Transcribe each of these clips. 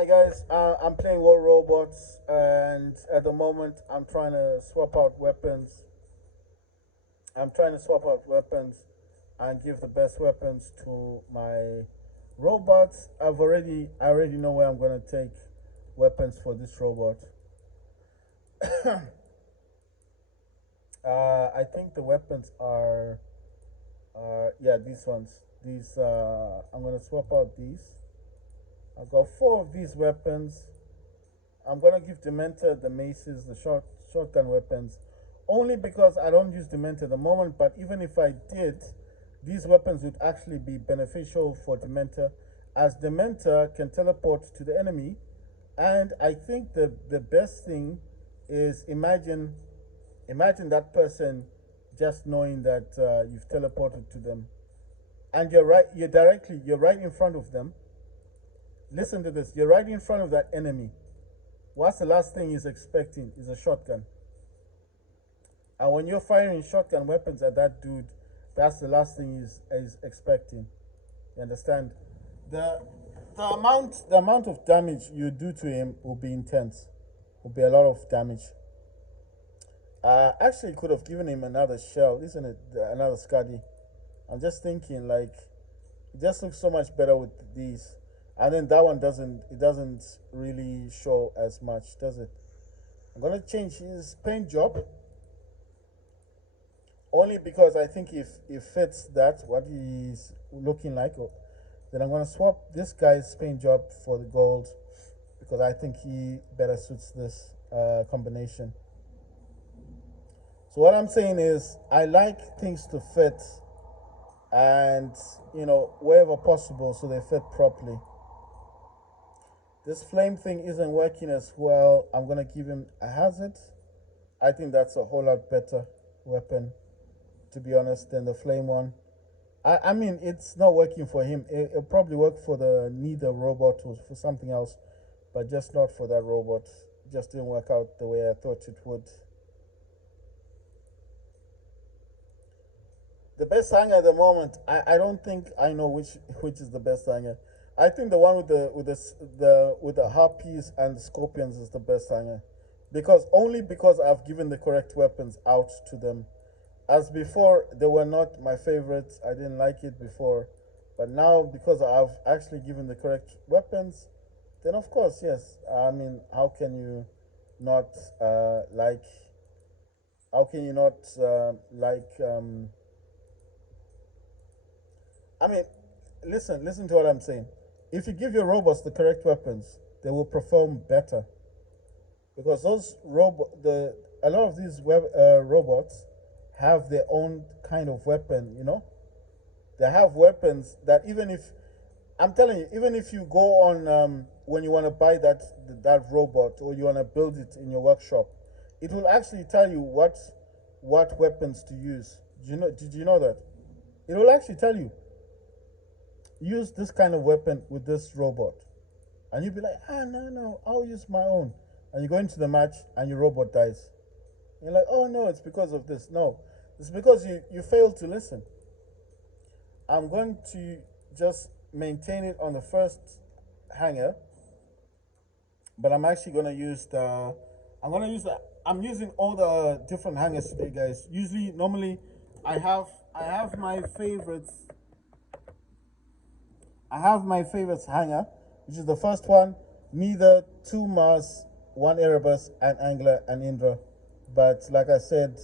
Hi guys, I'm playing War Robots, and at the moment I'm trying to swap out weapons. I'm trying to swap out weapons and give the best weapons to my robots. I already know where I'm gonna take weapons for this robot. I think the weapons are yeah, these ones. These I'm gonna swap out these. I've got four of these weapons. I'm gonna give Dementor the maces, the shotgun weapons, only because I don't use Dementor at the moment. But even if I did, these weapons would actually be beneficial for Dementor, as Dementor can teleport to the enemy. And I think the best thing is imagine that person just knowing that you've teleported to them, and you're right in front of them. Listen to this. You're right in front of that enemy. What's the last thing he's expecting is a shotgun. And when you're firing shotgun weapons at that dude, that's the last thing he's expecting. You understand? The the amount of damage you do to him will be intense. Will be a lot of damage. Actually could have given him another shell, isn't it? Another Scuddy. I'm just thinking like it just looks so much better with these. And then that one doesn't really show as much, does it? I'm gonna change his paint job only because I think if it fits that what he's looking like. Then I'm gonna swap this guy's paint job for the gold because I think he better suits this combination. So what I'm saying is I like things to fit and wherever possible so they fit properly. This flame thing isn't working as well. I'm gonna give him a hazard. I think that's a whole lot better weapon, to be honest, than the flame one. I mean, it's not working for him. It'll probably work for the neither robot or for something else, but just not for that robot. It just didn't work out the way I thought it would. The best hanger at the moment, I don't think I know which is the best hanger. I think the one with the harpies and the scorpions is the best hanger, because only because I've given the correct weapons out to them. As before, they were not my favorites. I didn't like it before, but now because I've actually given the correct weapons, then of course yes. I mean, not like? How can you not like? I mean, listen to what I'm saying. If you give your robots the correct weapons, they will perform better because those a lot of these robots have their own kind of weapon. They have weapons that even if I'm telling you, even if you go on when you want to buy that robot or you want to build it in your workshop, it will actually tell you what weapons to use. Did you know that? It will actually tell you use this kind of weapon with this robot. And you'd be like, no, I'll use my own. And you go into the match and your robot dies. And you're like, oh no, it's because of this. No, it's because you failed to listen. I'm going to just maintain it on the first hanger, but I'm actually going to use I'm using all the different hangers today, guys. Normally, I have my favorites hanger, which is the first one, neither, two Mars, one Erebus, and Angler and Indra. But like I said,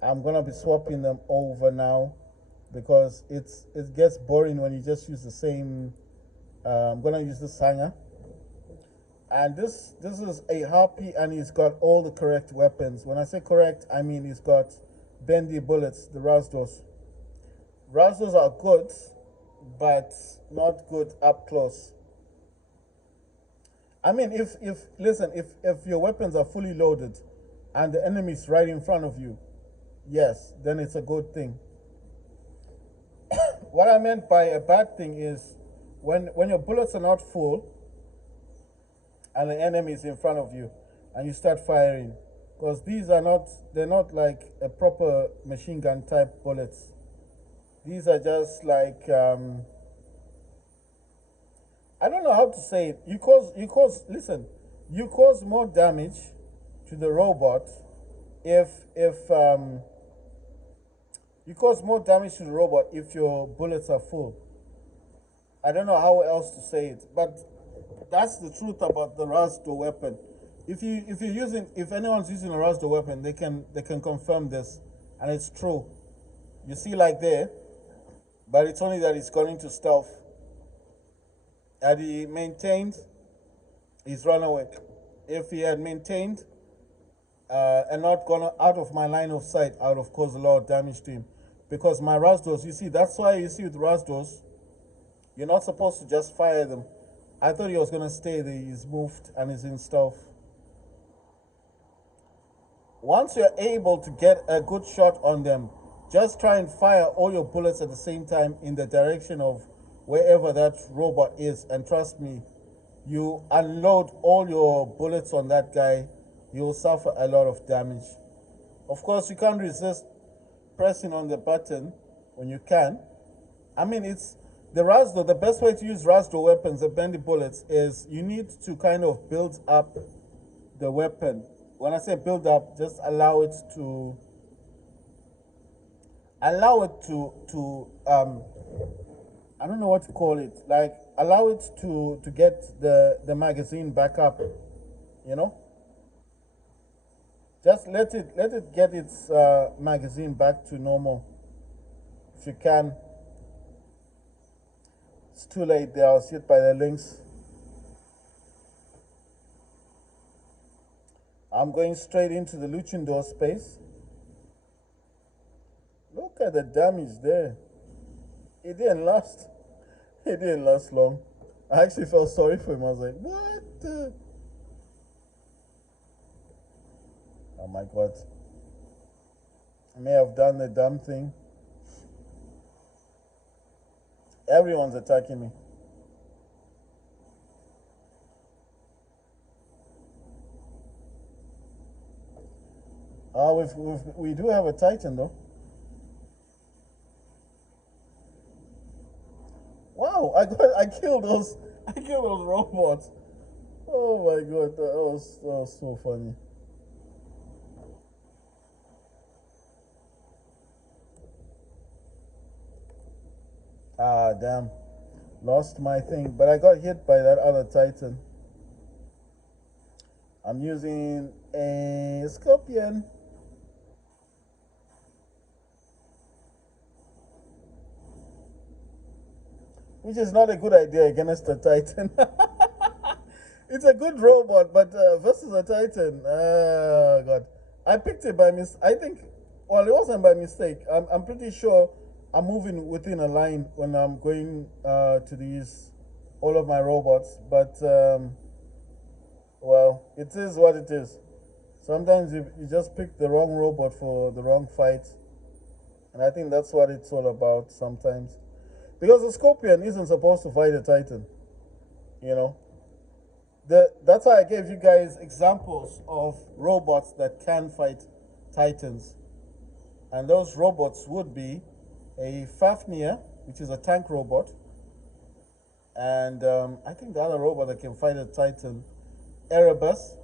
I'm gonna be swapping them over now because it gets boring when you just use the same. I'm gonna use this hanger, and this is a harpy, and he's got all the correct weapons. When I say correct, I mean he's got bendy bullets, the Rasdos. Rasdos are good, but not good up close. I mean, if your weapons are fully loaded and the enemy's right in front of you, yes, then it's a good thing. What I meant by a bad thing is when your bullets are not full and the enemy is in front of you and you start firing, because they're not like a proper machine gun type bullets. These are just like I don't know how to say it. Listen, you cause more damage to the robot if you cause more damage to the robot if your bullets are full. I don't know how else to say it, but that's the truth about the Rasdo weapon. If anyone's using a Rasdo weapon, they can confirm this, and it's true. You see, like there, but it's only that he's gone into stealth. Had he maintained, he's run away. If he had maintained and not gone out of my line of sight, I would have caused a lot of damage to him. Because my Rasdos, you see, that's why you see with Rasdos, you're not supposed to just fire them. I thought he was going to stay there. He's moved and he's in stealth. Once you're able to get a good shot on them, just try and fire all your bullets at the same time in the direction of wherever that robot is. And trust me, you unload all your bullets on that guy, you'll suffer a lot of damage. Of course, you can't resist pressing on the button when you can. I mean, it's the Rasdo. The best way to use Rasdo weapons, the bendy bullets, is you need to kind of build up the weapon. When I say build up, just allow it to I don't know what to call it. Like allow it to get the magazine back up. You know, just let it get its magazine back to normal if you can. It's too late there. I was hit by the links. I'm going straight into the Luchador space. Look at the damage there. It didn't last. It didn't last long. I actually felt sorry for him. I was like, what the? Oh my god. I may have done the dumb thing. Everyone's attacking me. We do have a Titan though. Wow, I killed those robots. Oh my god, that was so funny. Ah damn. Lost my thing, but I got hit by that other Titan. I'm using a Scorpion. Which is not a good idea against a Titan. It's a good robot, but versus a Titan, God. I picked it by I think, well, it wasn't by mistake. I'm pretty sure I'm moving within a line when I'm going to these, all of my robots. But, well, it is what it is. Sometimes you just pick the wrong robot for the wrong fight. And I think that's what it's all about sometimes. Because the Scorpion isn't supposed to fight a Titan. You know? That's why I gave you guys examples of robots that can fight Titans. And those robots would be a Fafnir, which is a tank robot. And I think the other robot that can fight a Titan, Erebus.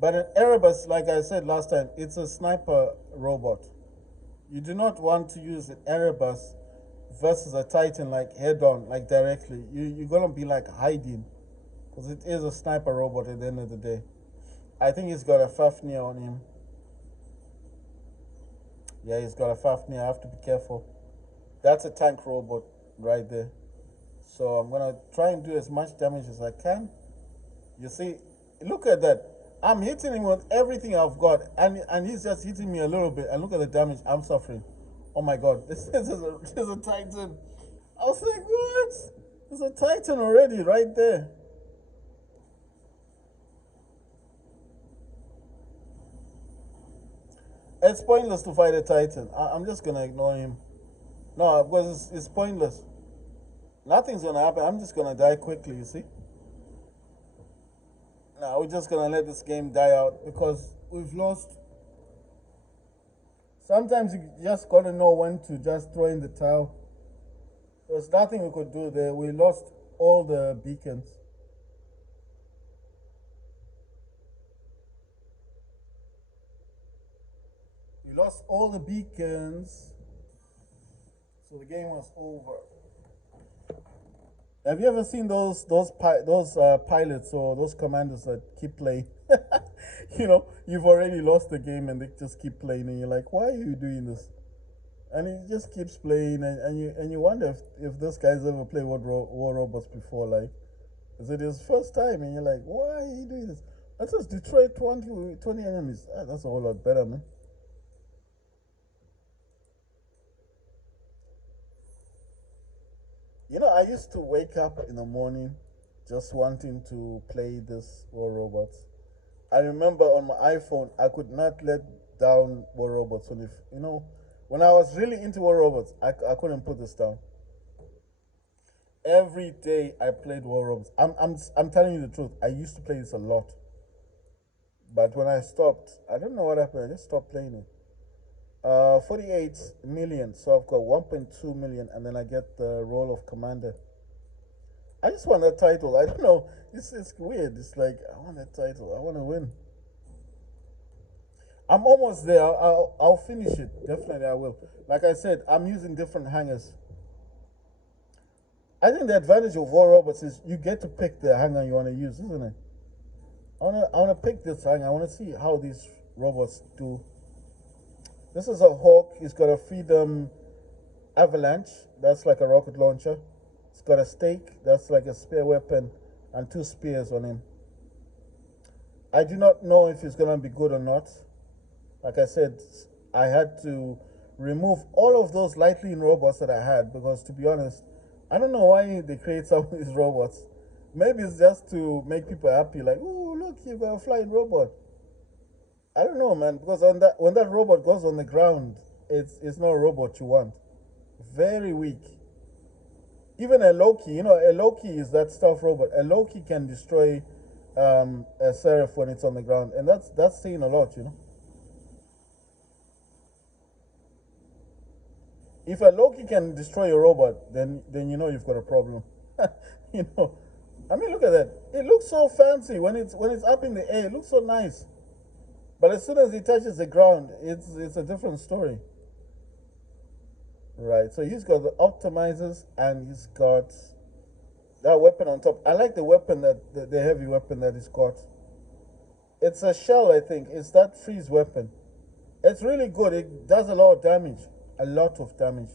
But an Erebus, like I said last time, it's a sniper robot. You do not want to use an Erebus versus a Titan like head on, like directly. You're gonna be like hiding, because it is a sniper robot at the end of the day. I think he's got a Fafnir on him. Yeah, he's got a Fafnir. I have to be careful. That's a tank robot right there. So I'm gonna try and do as much damage as I can. You see, look at that. I'm hitting him with everything I've got, and he's just hitting me a little bit. And look at the damage I'm suffering. Oh my god, this is a Titan. I was like, what? There's a Titan already right there. It's pointless to fight a Titan. I'm just gonna ignore him. No, because it's pointless. Nothing's gonna happen. I'm just gonna die quickly, you see? No, we're just gonna let this game die out because we've lost. Sometimes you just gotta know when to just throw in the towel. There's nothing we could do there. We lost all the beacons. lost all the beacons, so the game was over. Have you ever seen those pilots or those commanders that keep playing? You've already lost the game and they just keep playing, and you're like, why are you doing this? And he just keeps playing, and you wonder if this guy's ever played War Robots before. Like, is it his first time? And you're like, why are you doing this? Let's just destroy 20 enemies. That's a whole lot better, man. I used to wake up in the morning just wanting to play this War Robots. I remember on my iPhone, I could not let down War Robots. When I was really into War Robots, I couldn't put this down. Every day I played War Robots. I'm telling you the truth. I used to play this a lot, but when I stopped, I don't know what happened. I just stopped playing it. 48 million. So I've got 1.2 million, and then I get the role of commander. I just want that title. I don't know. It's weird. It's like I want that title. I want to win. I'm almost there. I'll finish it. Definitely, I will. Like I said, I'm using different hangers. I think the advantage of War Robots is you get to pick the hanger you want to use, isn't it? I wanna pick this hanger. I wanna see how these robots do. This is a Hawk. He's got a Freedom Avalanche. That's like a rocket launcher. It's got a stake. That's like a spear weapon, and two spears on him. I do not know if it's gonna be good or not. Like I said, I had to remove all of those lightning robots that I had because, to be honest, I don't know why they create some of these robots. Maybe it's just to make people happy, like, oh, look, you've got a flying robot. I don't know, man, because when that robot goes on the ground, it's not a robot you want. Very weak. Even a Loki, a Loki is that stealth robot. A Loki can destroy a Seraph when it's on the ground, and that's saying a lot. If a Loki can destroy a robot, then you've got a problem. you know, I mean, look at that. It looks so fancy when it's up in the air. It looks so nice, but as soon as it touches the ground, it's a different story. Right. So he's got the optimizers and he's got that weapon on top. I like the weapon the heavy weapon that he's got. It's a shell, I think. It's that freeze weapon. It's really good. It does a lot of damage. A lot of damage.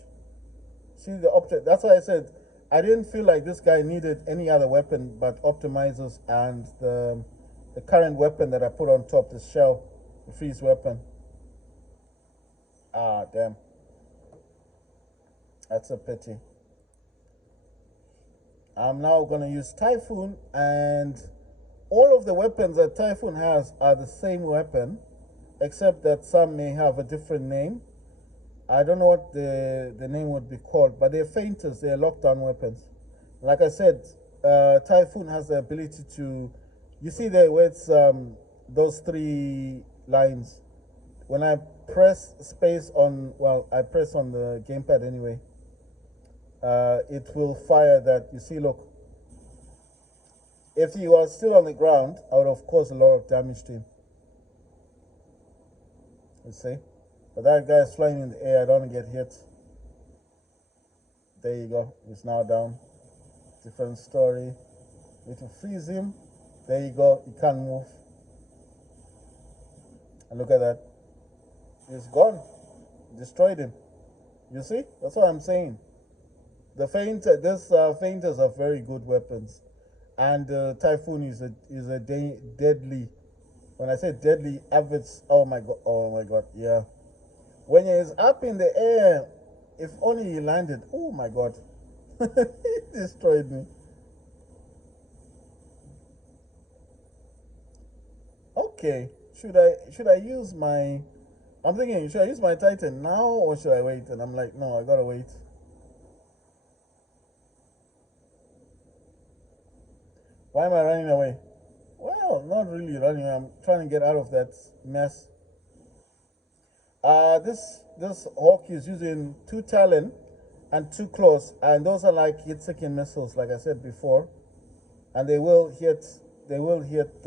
See the object. That's why I said I didn't feel like this guy needed any other weapon but optimizers and the current weapon that I put on top, the shell, the freeze weapon. Ah, damn. That's a pity. I'm now gonna use Typhoon, and all of the weapons that Typhoon has are the same weapon, except that some may have a different name. I don't know what the name would be called, but they're feinters, they're lockdown weapons. Like I said, Typhoon has the ability to, you see there where it's those three lines. When I press space on, well, I press on the gamepad anyway, it will fire that. You see, look, if he was still on the ground, I would have caused a lot of damage to him. You see? But that guy is flying in the air. I don't get hit. There you go. He's now down. Different story. If you freeze him, there you go. He can't move. And look at that. He's gone. Destroyed him. You see? That's what I'm saying. The feinters are very good weapons, and Typhoon is a deadly. When I say deadly, average. Oh my god, yeah. When he's up in the air, if only he landed. Oh my god, he destroyed me. Okay, should I use my? I'm thinking, should I use my Titan now or should I wait? And I'm like, no, I gotta wait. Why am I running away? Well, not really running. I'm trying to get out of that mess. This Hawk is using two Talon and two Claws, and those are like hit-seeking missiles, like I said before, and they will hit. They will hit.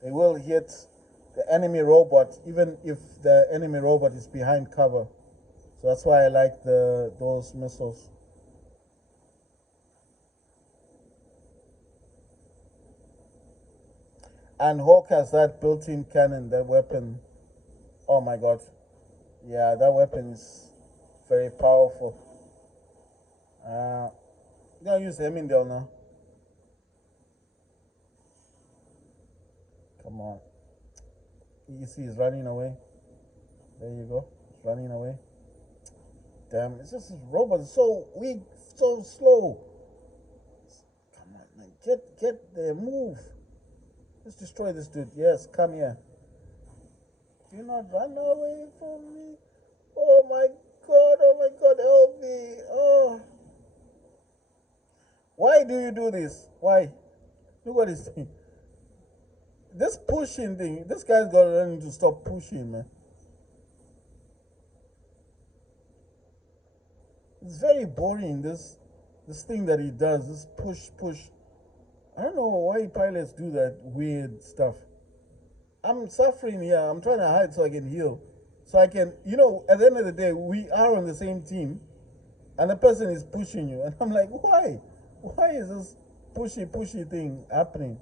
They will hit the enemy robot, even if the enemy robot is behind cover. So that's why I like the those missiles. And Hawk has that built-in cannon, that weapon. Oh my god. Yeah, that weapon is very powerful. Uh, I'm gonna use Hemingdale now. Come on. You see, he's running away. There you go. He's running away. Damn, it's just this robot is so weak, so slow. Come on, man. Get there. Move. Let's destroy this dude. Yes, come here. Do not run away from me. Oh my god, oh my god, help me. Oh. Why do you do this? Why? Look what he's doing. This pushing thing, this guy's got to learn to stop pushing, man. It's very boring, this thing that he does, this push. I don't know why pilots do that weird stuff. I'm suffering here. I'm trying to hide so I can heal. So I can, at the end of the day, we are on the same team and the person is pushing you. And I'm like, why? Why is this pushy thing happening?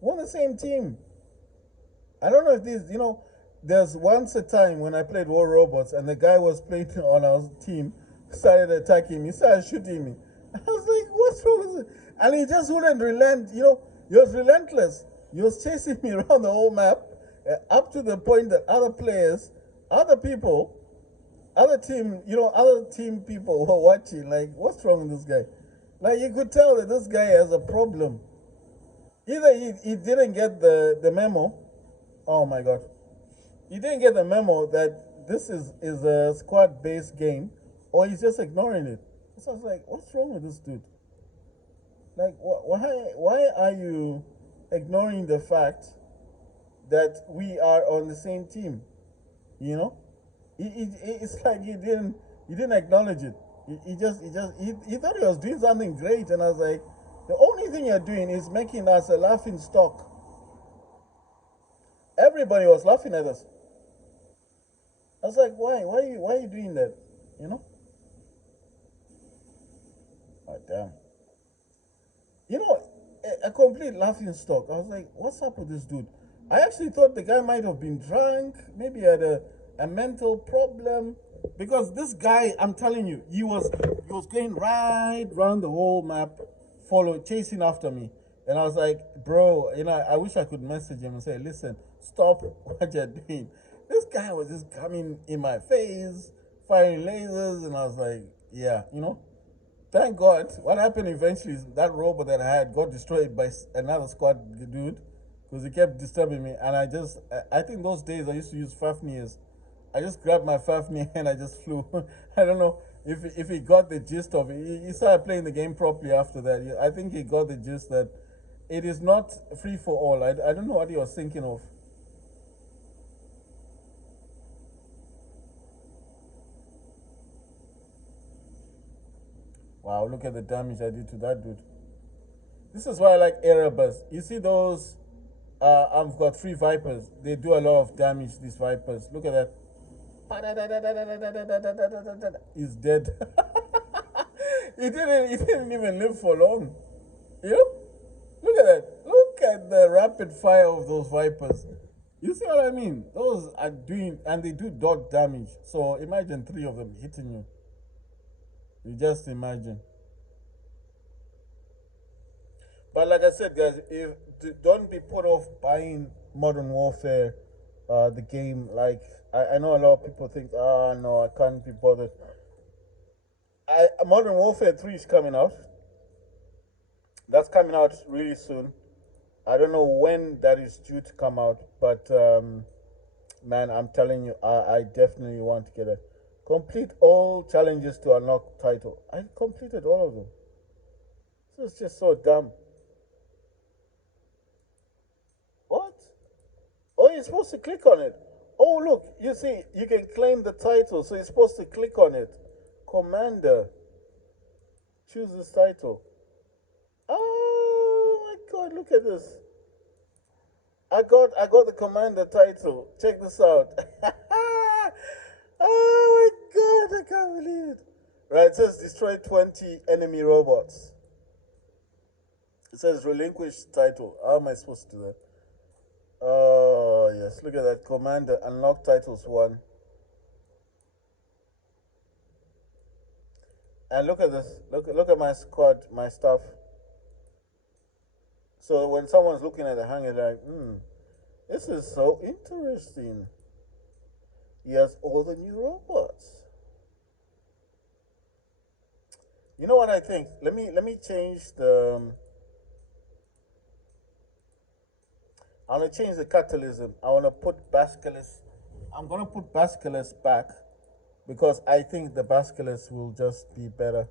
We're on the same team. I don't know if this, there's once a time when I played War Robots and the guy was playing on our team, started attacking me, started shooting me. I was like, what's wrong with it? And he just wouldn't relent, he was relentless. He was chasing me around the whole map, up to the point that other players, other people, other team people were watching, like, what's wrong with this guy? Like, you could tell that this guy has a problem. Either he didn't get the memo. Oh my god. He didn't get the memo that this is a squad based game, or he's just ignoring it. So I was like, what's wrong with this dude? Like, why are you ignoring the fact that we are on the same team? You know, it's like he didn't acknowledge it. He thought he was doing something great, and I was like, the only thing you're doing is making us a laughing stock. Everybody was laughing at us. I was like, why are you doing that? You know? Oh damn. You know, a complete laughing stock. I was like, what's up with this dude? I actually thought the guy might have been drunk, maybe had a mental problem. Because this guy, I'm telling you, he was going right around the whole map, chasing after me. And I was like, bro, I wish I could message him and say, listen, stop what you're doing. This guy was just coming in my face, firing lasers, and I was like, yeah, thank God. What happened eventually is that robot that I had got destroyed by another squad dude because he kept disturbing me. And I think those days I used to use Fafnir's. I just grabbed my Fafnir and I just flew. I don't know if he got the gist of it. He started playing the game properly after that. I think he got the gist that it is not free for all. I don't know what he was thinking of. Wow, look at the damage I did to that dude. This is why I like Erebus. You see those? I've got 3 Vipers. They do a lot of damage, these Vipers. Look at that. He's dead. He didn't even live for long. You know? Look at that. Look at the rapid fire of those Vipers. You see what I mean? Those are doing, and they do dot damage. So imagine 3 of them hitting you. You just imagine. But like I said, guys, don't be put off buying Modern Warfare, the game. Like I know a lot of people think, no, I can't be bothered. Modern Warfare 3 is coming out. That's coming out really soon. I don't know when that is due to come out, but man, I'm telling you, I definitely want to get it. Complete all challenges to unlock title. I completed all of them. This is just so dumb. What? Oh, you're supposed to click on it. Oh, look, you see, you can claim the title, so you're supposed to click on it. Commander. Choose this title. Oh my god, look at this. I got the commander title. Check this out. Oh my god, I can't believe it. Right, it says destroy 20 enemy robots. It says relinquish title. How am I supposed to do that? Oh yes, look at that. Commander, unlock titles 1. And look at this. Look at my squad, my stuff. So when someone's looking at the hangar, like, this is so interesting. He has all the new robots. You know what I think? Let me change the. I want to change the catalysm. I want to put Basculus. I'm gonna put Basculus back because I think the Basculus will just be better.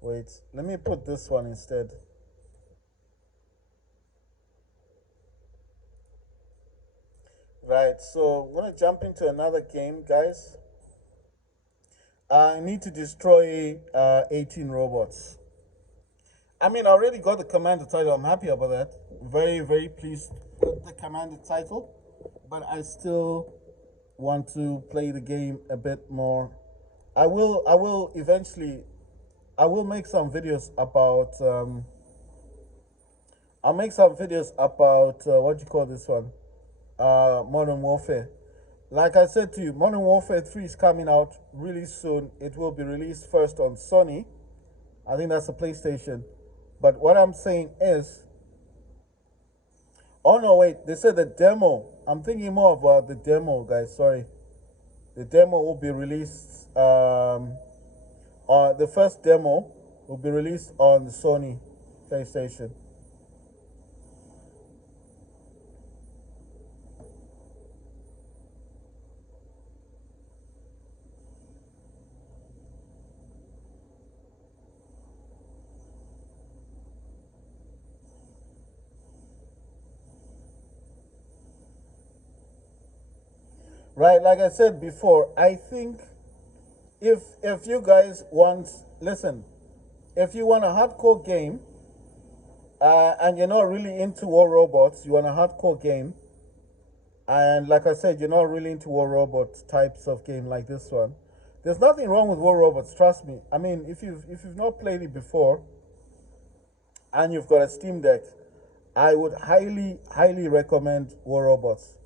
Wait, let me put this one instead. Right, so I'm gonna jump into another game, guys. I need to destroy 18 robots. I mean, I already got the commander title. I'm happy about that. Very, very pleased with the commander title. But I still want to play the game a bit more. I will eventually, I will make some videos about, I'll make some videos about, what do you call this one? Modern Warfare. Like I said to you, Modern Warfare 3 is coming out really soon. It will be released first on Sony. I think that's a PlayStation. But what I'm saying is, oh no, wait, they said the demo. I'm thinking more about the demo, guys. Sorry. The demo will be released, the first demo will be released on the Sony PlayStation. Right, like I said before, I think if you guys want, listen, if you want a hardcore game, and you're not really into war robots, you want a hardcore game, and like I said, you're not really into war robot types of game like this one. There's nothing wrong with war robots, trust me. I mean, if you've not played it before, and you've got a Steam Deck, I would highly recommend war robots.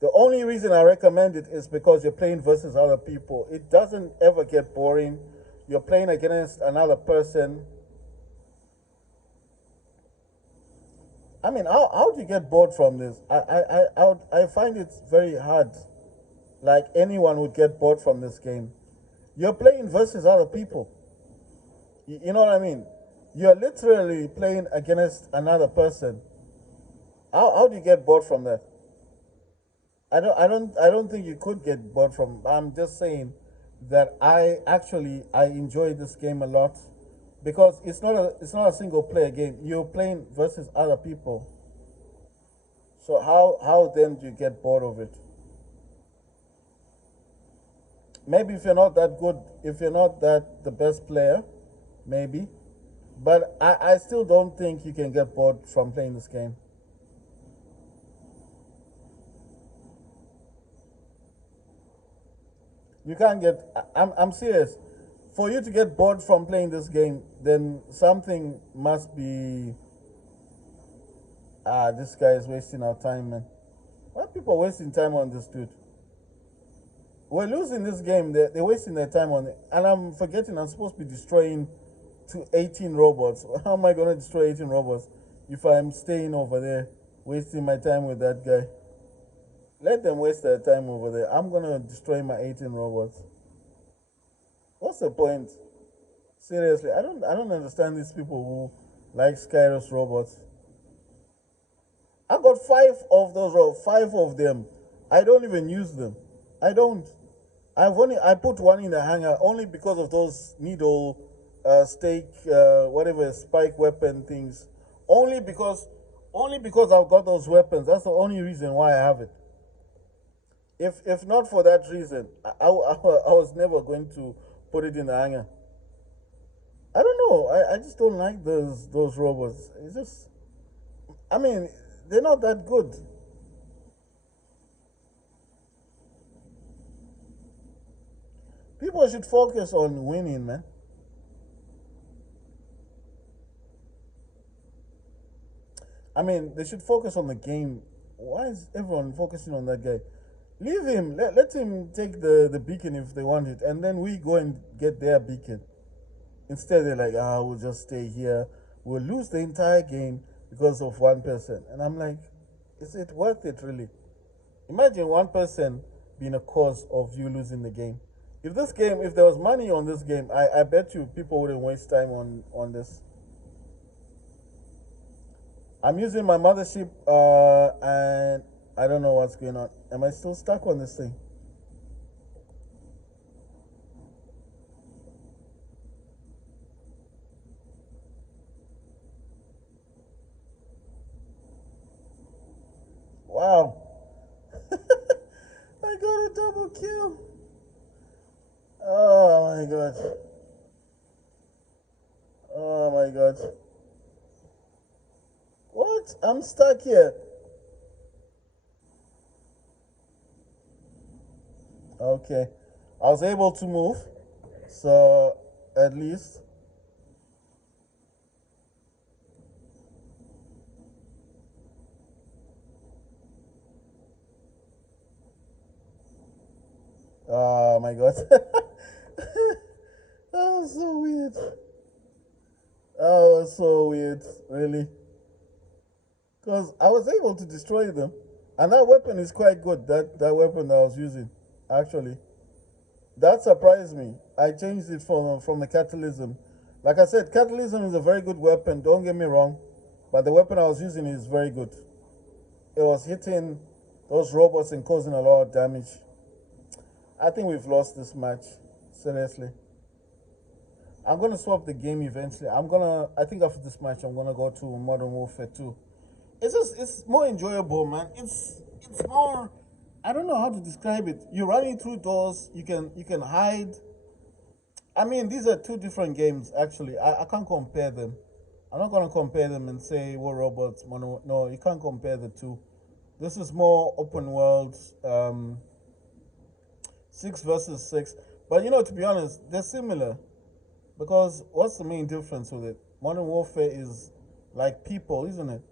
The only reason I recommend it is because you're playing versus other people. It doesn't ever get boring. You're playing against another person. I mean, how do you get bored from this? I find it very hard. Like anyone would get bored from this game. You're playing versus other people. You know what I mean? You're literally playing against another person. How do you get bored from that? I don't think you could get bored from. I'm just saying that I enjoy this game a lot because it's not a single player game. You're playing versus other people. So how then do you get bored of it? Maybe if you're not that good, if you're not that the best player, maybe. But I still don't think you can get bored from playing this game. You can't get. I'm serious. For you to get bored from playing this game, then something must be. This guy is wasting our time, man. Why are people wasting time on this dude? We're losing this game. They're wasting their time on it, and I'm forgetting I'm supposed to be destroying 18 robots. How am I gonna destroy 18 robots if I'm staying over there wasting my time with that guy? Let them waste their time over there. I'm gonna destroy my 18 robots. What's the point? Seriously, I don't understand these people who like Skyros robots. I got five of those robots, five of them. I don't even use them. I don't. I put one in the hangar only because of those needle, stake, whatever spike weapon things. Only because I've got those weapons. That's the only reason why I have it. If not for that reason, I was never going to put it in the hangar. I don't know. I just don't like those robots. It's just, I mean, they're not that good. People should focus on winning, man. I mean, they should focus on the game. Why is everyone focusing on that guy? Leave him. Let him take the beacon if they want it, and then we go and get their beacon. Instead, they're like, we'll just stay here. We'll lose the entire game because of one person. And I'm like, is it worth it, really? Imagine one person being a cause of you losing the game. If there was money on this game, I bet you people wouldn't waste time on this. I'm using my mothership, and I don't know what's going on. Am I still stuck on this thing? Wow. I got a double kill. Oh my god. Oh my god. What? I'm stuck here. Okay. I was able to move. So, at least. Oh my god. That was so weird. That was so weird. Really. Because I was able to destroy them. And that weapon is quite good. That weapon that I was using. Actually. That surprised me. I changed it from the catalysm. Like I said, catalysm is a very good weapon. Don't get me wrong, but the weapon I was using is very good. It was hitting those robots and causing a lot of damage. I think we've lost this match. Seriously. I'm gonna swap the game eventually. I think after this match I'm gonna go to Modern Warfare 2. It's more enjoyable, man. It's more, I don't know how to describe it. You're running through doors, you can hide. I mean, these are two different games actually. I can't compare them. I'm not gonna compare them and say War Robots, Mono. No, you can't compare the two. This is more open world, 6 versus 6. But to be honest, they're similar. Because what's the main difference with it? Modern Warfare is like people, isn't it?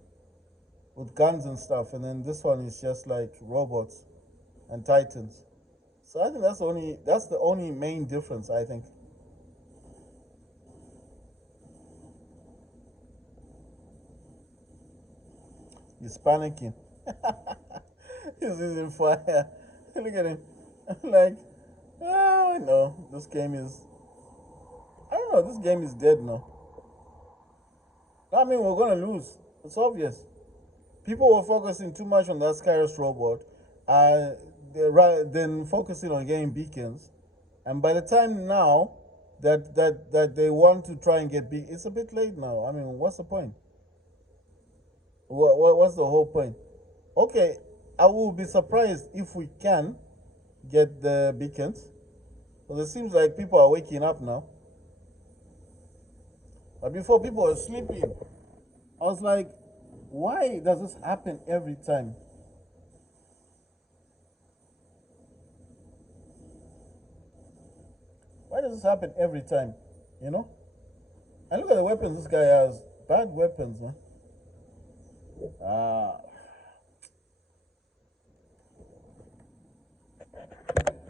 With guns and stuff, and then this one is just like robots and titans. So I think that's the only main difference, I think. He's panicking. He's using fire. Look at him. Like, oh no, this game is. I don't know. This game is dead now. I mean, we're gonna lose. It's obvious. People were focusing too much on that Skyros robot, then focusing on getting beacons. And by the time now that they want to try and get it's a bit late now. I mean, what's the point? What's the whole point? Okay, I will be surprised if we can get the beacons. Because it seems like people are waking up now. But before, people were sleeping. I was like, why does this happen every time? Why does this happen every time? You know? And look at the weapons this guy has. Bad weapons, man.